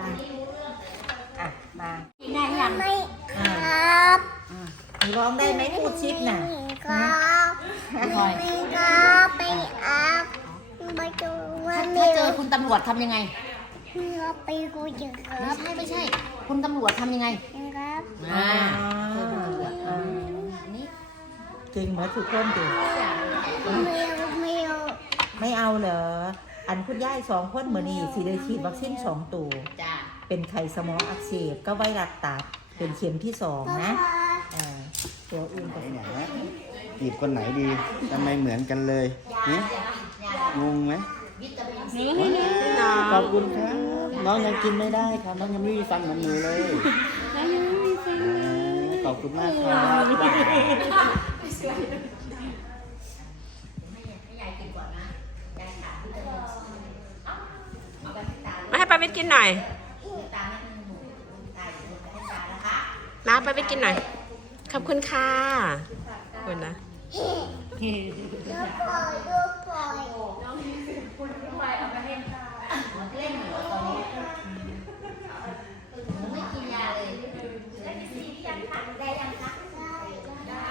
มาอะมาที่ได้ยังไม่ครับหนูร้องได้ไหมพูดชิปน่ะครับไม่ครับไปอับไปดูว่าเจอคุณตำรวจทำยังไงครัไปกูเจอครับไม่ใช่ไม่ใช่ คุณตำรวจทำยังไงครับอ่าจริงไหมือนถูกต้มจริงไม่เอาไม่เอาไม่เอาเหรอ อันคุณย่ายสองคนเหมือนนี่สีได้ฉีดวัคซีนสองตัวจ้าเป็นไข้สมองอักเสบก็ไวรัสตับเป็นเข็มที่สองนะเออตัวอื่นก็ไหนเนี่ยฮะจีบคนไหนดีทำไมเหมือนกันเลยนี่งงไหมว้าวขอบคุณครับน้องยังกินไม่ได้ครับน้องยังไม่มีฟันเหมือนหนูเลยอ่าขอบคุณมากครับ มาให้ปาวิทกินหน่อยนะปาวิทกินหน่อย ขอบคุณค่ะขอบคุณนะดูปล่อยดูปล่อยไม่กินยาเลยได้ยังคะได้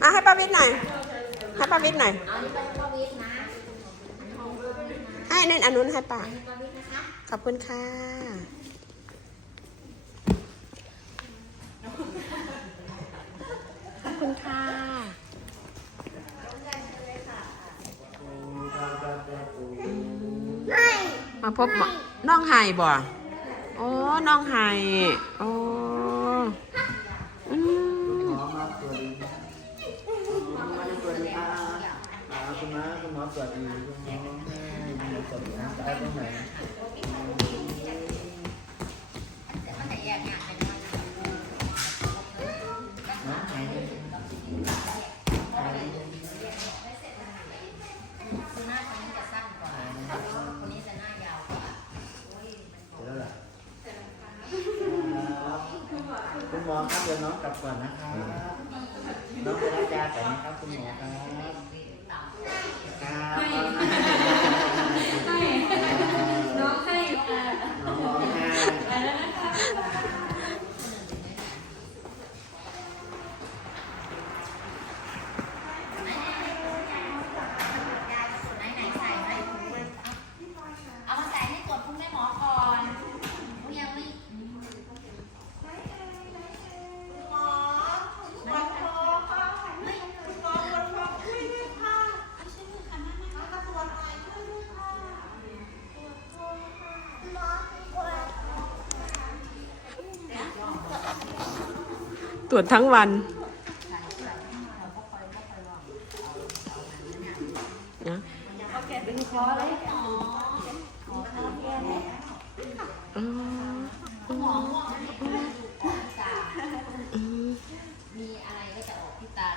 มาให้ปาวิทหน่อย ป้าวิทหน่อยเอานี่ไปพ่อวิทย์นะให้นั่นอันนู้นให้ป้าขอบคุณค่ะขอบคุณค่ะไม่มาพบหมอน้องไห้บ่โอ้น้องไห้โอ้อืม คุณม้าคุณหมอตรวจดีคุณหมอคุณหมอตรวจดีนะตายตรงไหนนะหายไปคือหน้าคนนี้จะสั้นกว่าคนนี้จะหน้ายาวกว่าเดี๋ยวล่ะคุณหมอครับเดี๋ยวน้องกลับก่อนนะครับ น้องไปรับยาก่อนนะครับคุณหมอครับครับ ตรวจทั้งวันนะอืม มีอะไรก็จะออกที่ตา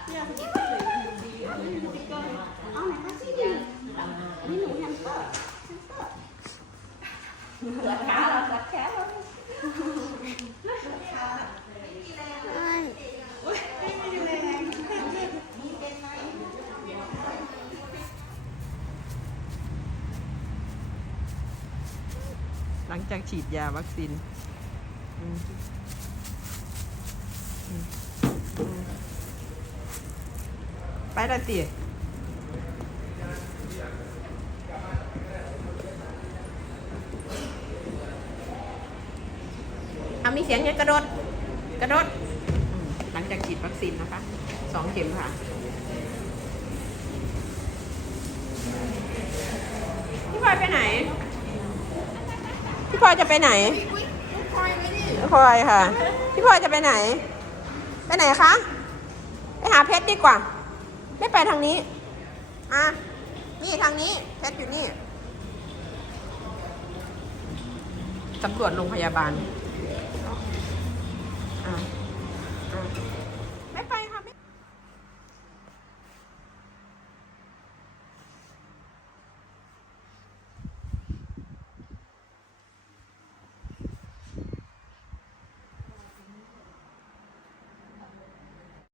หลังจากฉีดยาวัคซีนไปและตีเอามีเสียงเนี่ยกระโดด กระโดด หลังจากฉีดวัคซีนนะคะ สองเข็มค่ะ พี่พลอยไปไหน พี่พลอยจะไปไหนพี่พลอยค่ะ พี่พลอยจะไปไหน ไปไหนคะ ไปหาเพชรดีกว่า ไม่ไปทางนี้ อะ นี่ทางนี้ เพชรอยู่นี่ตำรวจโรงพยาบาลอะอะ